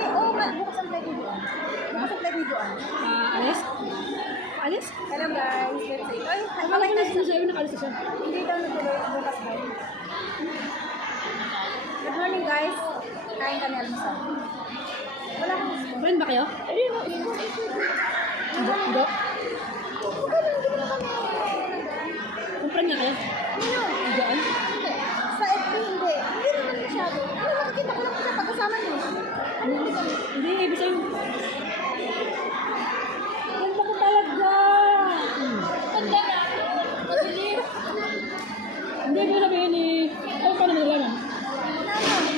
Ay, oo nga. Bukas ang live video. Bukas ang live video. Alis? Alis? Hello guys. Let's say. Ay, Akala ko na sinasabi nakalis siya. hindi daw natuloy. Bukas daw. Good morning guys. Kain kami almusal. Wala akong gusto. Friend ba kayo? Hindi. Kung friend nga kayo? Ano? Diyan? Hindi. Sa FB hindi. Hindi naman masyado. Ano, nakikita ko lang siya pagkasama niyo. Hindi, ibig sabihin. Ganda ko talaga. Ganda na. Madilim. Hindi, ibig sabihin ni... Ano pa naman nalaman? Ano?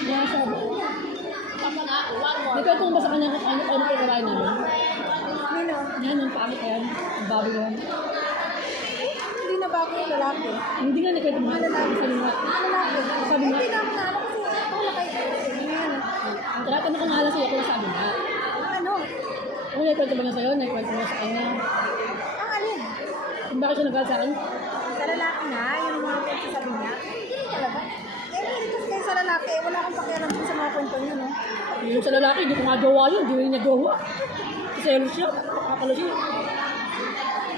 Yan, sabi. May kwento mo ba sa kanya kung ano pa karain namin? Nino? Yan, ang pangit yan. Ang bago yan. Hindi na ba ako yung lalaki? Hindi nga nakwento mo. Sabi nga. Lalaki? Sabi nga. Hindi na ako na ano kasi wala kayo. Ngayon. Ang tinatanong ko nga lang sa'yo kung nasabi nga. Ano? Kung naikwento ba na sa'yo, naikwento mo sa kanya. Ang alin? Kung bakit siya nagalit sa akin? Sa lalaki na, yung mga pagsasabi niya. Hindi talaga. Eh, hindi kasi kayo sa lalaki, wala akong pakialam din sa mga kwento niyo, no? Yung sa lalaki, hindi ko nga jowa yun. Hindi niya jowa. Kasi siya. Kapalo siya.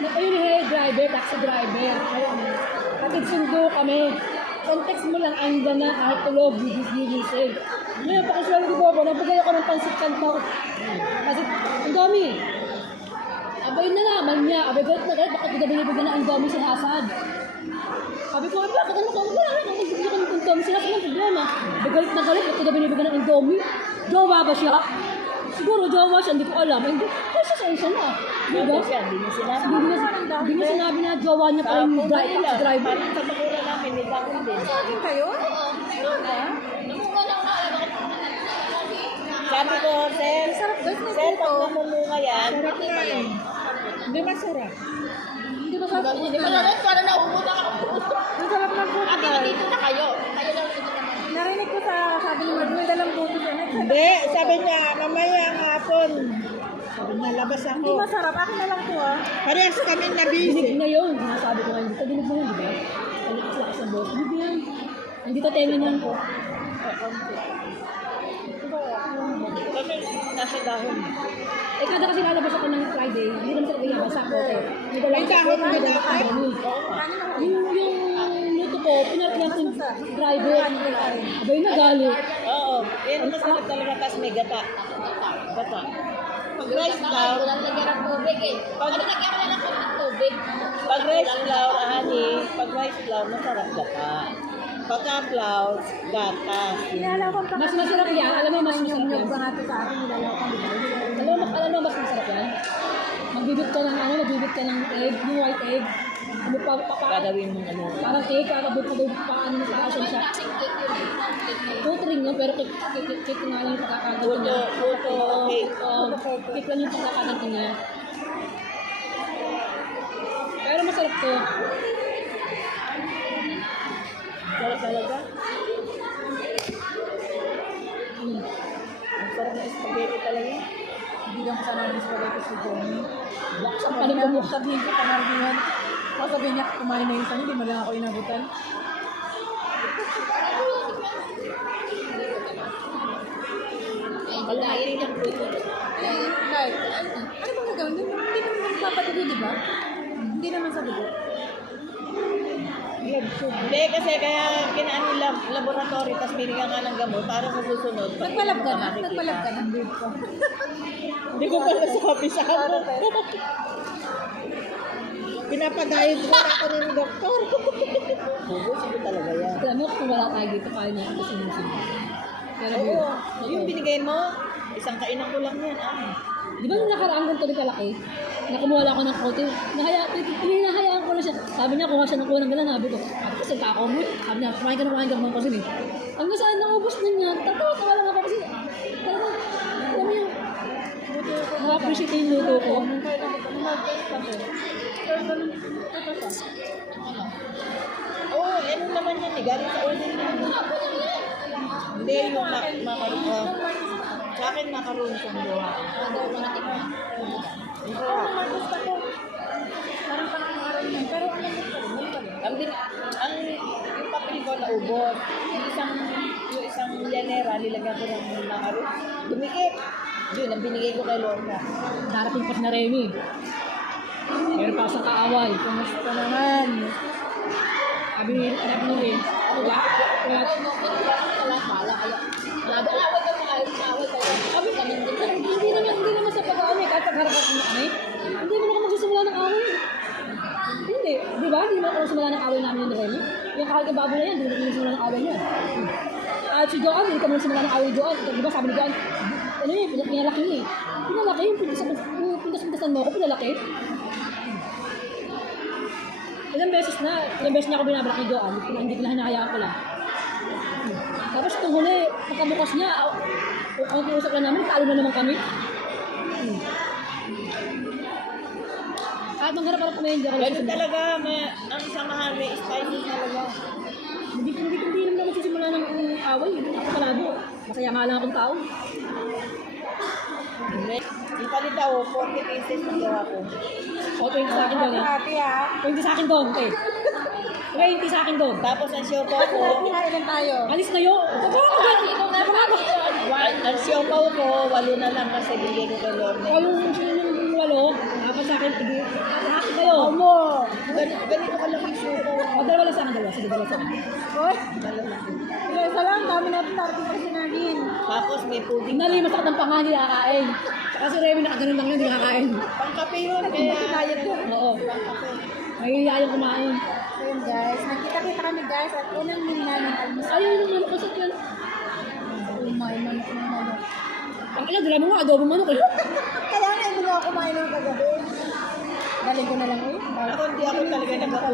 Ayun, hey, driver, taxi driver. Ayun. Kapit sundo kami. Context mo lang, andyan na kahit tulog, gigising. Ngayon, pakaswala ko ba, nabagay ako ng pansit kanto. Kasi, ang dami. Abay na naman niya. Abay, galit na galit. Bakit binibigyan na ang dami si Hasad? Sabi ko, bakit ano ka? Wala, nagbibigyan ko ng dami si Hasad. Anong problema? Abay, galit na galit. Bakit binibigyan ng Indomie? Jowa ba siya? Siguro jowa siya, hindi ko alam. Hindi, kasi siya na. Diba? Hindi niya sinabi. Hindi niya sinabi na jowa niya pa yung taxi driver. Parang sa bakura namin, may bakit din. Saan kayo? Sabi ko, sir, Sarap guys, may sir, puto. pag namumunga yan, Sarap nga eh. Hindi masarap. Hindi ba sarap? hindi ko naman, parang naumuta ako. Ang sarap ng puto Ate, guys. dito na kayo. Kayo daw dito naman. Narinig ko sa sabi ni Mark, may dalang puto siya. Hindi, sabi niya, mamaya ang hapon. Sabi niya, labas Hindi ako. masarap. Akin na lang to ah. Parehas kami na busy. Dinig na yun. Sinasabi ko nga, hindi ka dinig mo yun, di ba? Lakas ng boss. Hindi yan. Hindi ka temin yan po. Kasi nasa dahon. Eh, kada kasi lalabas ako ng Friday, hindi naman sa kaya basa ko. May May dahon na dala dahon. Yung luto ko, pinalit lang yung driver. Abay na galit. Oo, yan ang masarap talaga, tapos may gata. Gata. Pag rice flour, pag rice flour, honey, pag rice flour, masarap gata. Pagka flour, gatas. Inalawan ka Mas masarap yan. Alam mo, mas masarap yan. ba natin sa akin? Inalawan ka. Alam mo, mas masarap yan. Magbibit ka ng magbibit ka ng egg, yung white egg. Ano pa, Gagawin mong ano. parang cake, kakabit pa, ano na sa asin siya. Tutring yun, pero cake nga lang yung pagkakaganto niya. Puto, cake. Cake lang yung pagkakaganto niya. Pero masarap to. Sarap talaga. Mm. Ang sarap na spaghetti talaga. Bigyan ko sana ng spaghetti si Johnny. Ang panig mo. Sabihin ko, panarbihan. Sabihin niya, kumain na yun sa hindi mo lang ako inabutan. Palayin ng puto. Like, ano bang gagawin? Hindi naman magpapadugo, di ba? Hindi naman sa dugo. Hindi, kasi kaya kinaan nila laboratory, tapos binigyan ka ng gamot para sa susunod. Nagpalab ka na? Nagpalab ka na? Hindi ko pala sa kapisahan mo. Pinapadayon ko ako ng doktor. Sige talaga yan. Alam mo, kung wala tayo dito, kaya niya kasi sinusunod. Pero Oo, yung binigay mo, isang kainan ko lang yan. di ba nung nakaraang ganito rin kalaki? Nakumuha lang ako ng kote. Hinahayaan ko na siya. Sabi niya, kuha siya ng kuha ng gala. Sabi ko, kasi kako mo. Sabi niya, kumain ka ng kasi eh. Hanggang saan naubos na niya. Tawa lang ako kasi. Talagang, alam mo yun. Na-appreciate yung luto ko. Oo, ano naman yan eh. Galing sa order naman. Hindi, yung makaroon. Sa akin makaroon sa mga. Parang pangaral niya. Pero ano mo pa rin? Yung papel ko naubos. Yung isang Llanera, nilagyan ko ng nakaro. Dumikit. Yun, ang binigay ko kay Lorna. Darating pa si na Remy. Meron pa ako sa kaaway. Kumusta naman? Sabi ni Rin, wala. Hindi naman sa pag-aaway eh. Kahit pagharap ako ng away, hindi naman ako magsisimula ng away. Hindi. Di ba? Hindi naman ako simula ng away namin ni Remy. Yung kahit ibabo na yan, hindi naman simula ng away niya. At si Joan, hindi kami simula ng away Joan. Di ba sabi ni Joan, ano yun, pinalaki niya eh. Pinalaki, yung pintas-pintasan mo ako, pinalaki. Ilang beses niya ako binabrak ni Joan, hindi ko na hinahayaan ko lang. Tapos itong huli, pagkabukas niya, ang kiusap lang namin, talo na naman kami. Kahit mangharap-harap kami, hindi ako Ganun nagsisimula. talaga, ang samahan may spicy talaga. Hindi naman magsisimula ng away. Ako palado. Masaya nga lang akong tao. Ipalit ako, 40 pieces na gawa ko. O, 20 sa akin doon. Happy ha. 20 sa akin doon. 20 sa akin doon. Tapos ang siopaw ko, Kailan tayo? Alis na yun. ang siopaw ko, 8 na lang kasi bigay ko kay Lorna. O yung walo, dapat sa akin, lahat kayo. Ganito ka lang yung siopaw. O, dalawa lang sa akin, dalawa. Sige, dalawa sa akin. Uy, isa lang, dami natin darating pa sinagin. Tapos may pudding. Nali, masakit ang panga, hindi nakakain. Kasi Remy, nakaganon lang yun, hindi nakakain. Pangkape yun, kaya Kaya ko. Oo. Mahihiyayang kumain. So yun guys, nagkita-kita kami guys at unang min namin almusal. Ayaw yung manok kasi yan. Umay, manok ng manok. Ang ina, dala mo nga, adobo manok eh. Kaya nga hindi ako kumain ng kagabi. Galing ko na lang eh. ako hindi ako talaga nag-ako.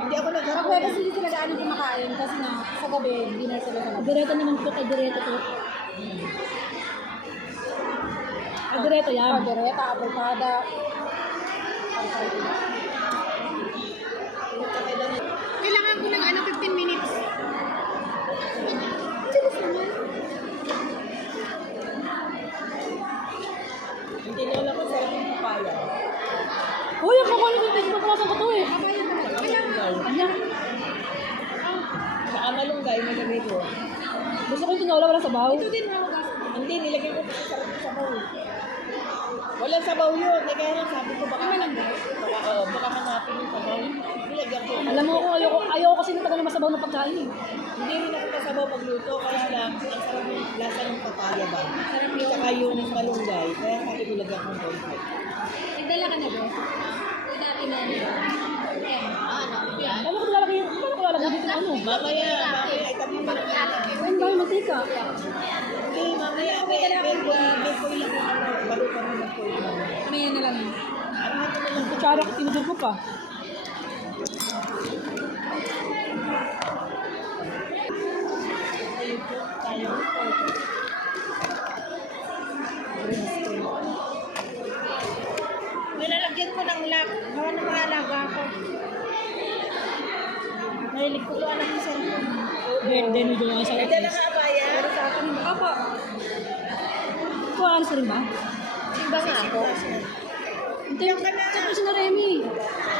Hindi ako Ako nag-ako. kasi hindi sila gaano kumakain kasi nga sa gabi, dinner sila sa gabi. Direto naman to, kay Direto to. Kay Direto yan. Padereta, apretada. Kailangan ko ng 15 minutes. Silis naman. Hindi niya alam kung sarap yung papaya. Uy, ang kukuha ng taste, papalasan ko to eh. Ayan. Sa amalunggay, nilagay ko. Gusto ko yung tinola, walang sabaw. Ito din mga gas. Hindi, nilagay ko kasi sarap yung sabaw. Walang sabaw yun. Kaya lang sabi ko baka baka hanapin yung sabaw. Nilagyan ko. Alam mo kung ayaw kasi natagal na masabaw na pagkain eh. Hindi rin ako kasabaw pagluto. Kaya lang, ang sarap yung lasa ng papaya ba? Tsaka yung malunggay. Kaya sabi ko lagyan ko ng konti. Nagdala ka na ba? Dati na nila. Paano ko lalagay dito ng ano? Mamaya, itabi mo na yan. Ayun ba yung mantika? Okay, mamaya, may ko lang yung balutan mo ng koy. Mamaya na lang yun. Kutsara ko, tinudog ko pa. Tayo. Nilalagyan ko ng lock. Gawa ng mga alaga ko. Nahilig ko alam yung sarili. Birthday ni Joan sa Pwede na nga abaya. Sa akin, ako. Kuhaan sa rin ba? Iba nga ako. Hindi, tsaka si na Remy.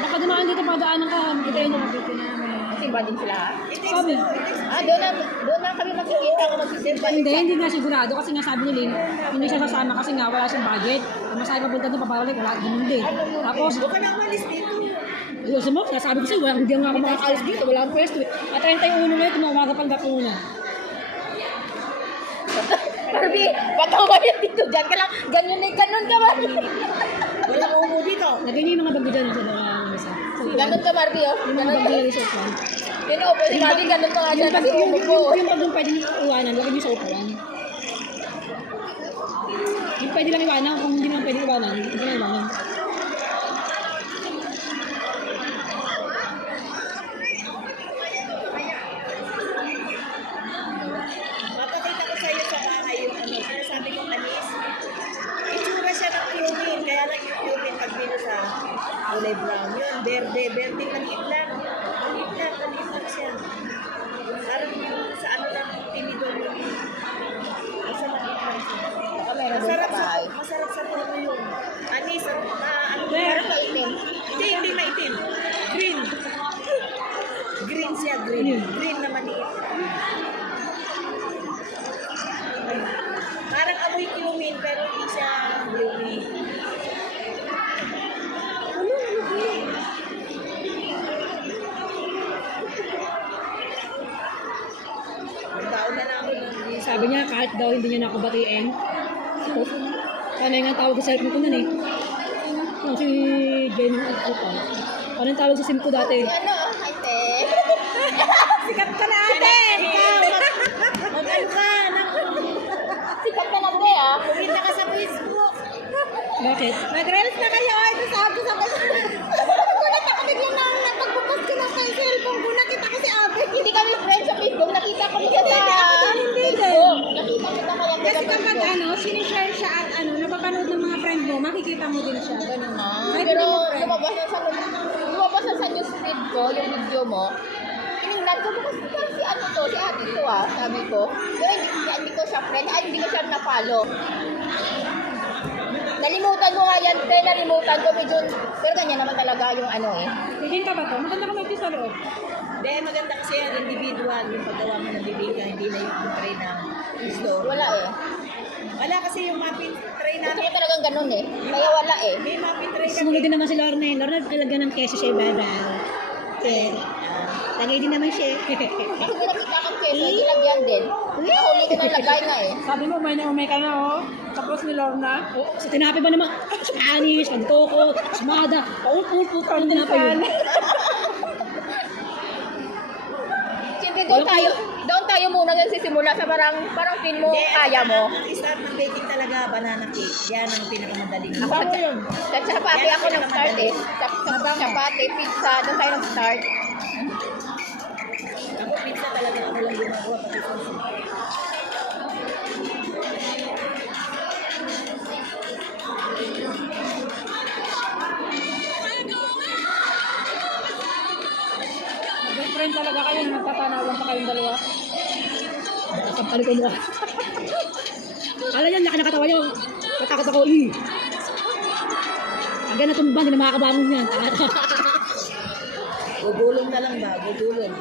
Baka dumaan dito padaanan ka. Kita yun yung dito namin. Kasi iba din sila. Sabi, Doon na kami makikita kung magsisimba. hindi nga sigurado kasi nga sabi ni Lynn, hindi siya sasama kasi nga wala siyang budget. Kung masaya papunta doon, papabalik, wala, ganun din. Tapos, Huwag ka na umalis dito. ayun mo, nasabi ko sa'yo, hindi nga ako makakalis dito, wala akong pwesto. At 31 na ito, umaga pang una. Barbie, wag ka umalis dito. Diyan ka lang. Ganun ka, Barbie. Walang umo dito. Lagyan niyo yung mga bagyo dyan sa mga mesa. Ganun ka, Barbie, oh. Yung mga bagyo resort lang. Pinuupo si Barbie, ganun ka nga dyan. Kasi Yung umo ko. pag yung pwede niyo iwanan, lagyan niyo sa upuan. Yung pwede lang iwanan, kung hindi naman pwede iwanan, hindi na iwanan. Mapakita ko sa'yo sa bahay yung sinasabi kong anis. Itsura siya ng cumin, kaya lang yung cumin pag sa kulay brown. Yun, berde, maliit lang. Maliit lang siya. Parang sa ano lang, tinidor yun. Basta maliit lang siya. Masarap sa tono yun. Anis, parang maitim. Hindi maitim. Green. Green siya, green. Green na maliit. inumin pero hindi siya beauty. Magdaon na lang ako ng Sabi niya, kahit daw hindi niya nakabatiin. Panay nga tawag sa cellphone ko nun eh. Yung si Jenny Alcopa. Panay tawag sa SIM ko dati. ano, ate. Sikat ka na ate! Mag-ano ka, Sikat ka na bre ah. kumita ka sa Facebook. Bakit? Nag-reels na kayo ay sabi sa Gulat ako biglang na pagpupost ko ng cellphone ko, nakita ko si Ate. Hindi kami friends sa Facebook. Nakita ko siya sa Hindi din. Facebook. Nakita kita kaya Kasi kapag sinishare siya at sinapapanood ng mga friend mo, makikita mo din siya. Ganun. Kahit Pero hindi mo friend. lumabas na sa newsfeed ko yung video mo. Tinignan ko bukas si ano to, si ate to ah, sabi ko. Pero hindi ko siya friend, ay hindi ko siya napalo. Nalimutan ko nga yan, te, nalimutan ko medyo, pero ganyan naman talaga yung ano eh. Tingin ka ba to? Maganda ka mag sa loob. Hindi, maganda kasi yan, individual, yung paggawa mo ng bibingka, hindi na yung tray ng store. Wala eh. Wala kasi yung muffin tray Gusto natin. ko talagang ganun eh. Kaya wala eh. May muffin tray Sumunod kami. din naman si Lorna eh. Lorna, nilagyan ng keso siya iba. Lagay din naman siya. Kasi pinakita kang keso, nilagyan din. Nahuli ko ng lagay na eh. Sabi mo, umay ka na oh. Tapos ni Lorna. Oh, sa tinapay ba naman? Spanish, pagtoko, sumada. Paul-pul-pul ka ng tinapay yun. Siyempre doon tayo muna nagsisimula sa parang feel mo, kaya mo. Ang start ng baking talaga, banana cake. Yan ang pinakamadaling. Ako, sa chapati ako nag-start eh. Sa chapati, pizza, doon tayo nag-start. Ako, pizza talaga ako lang ginagawa. Pati sauce. Good friend talaga kayo, nagtatanawan pa kayong dalawa. Sampali ko mukha. Kala niya, laki na katawa niyo. Natakot ako, Hanggang natumba, hindi na makakabangon yan. Gugulong na lang ba? Gugulong.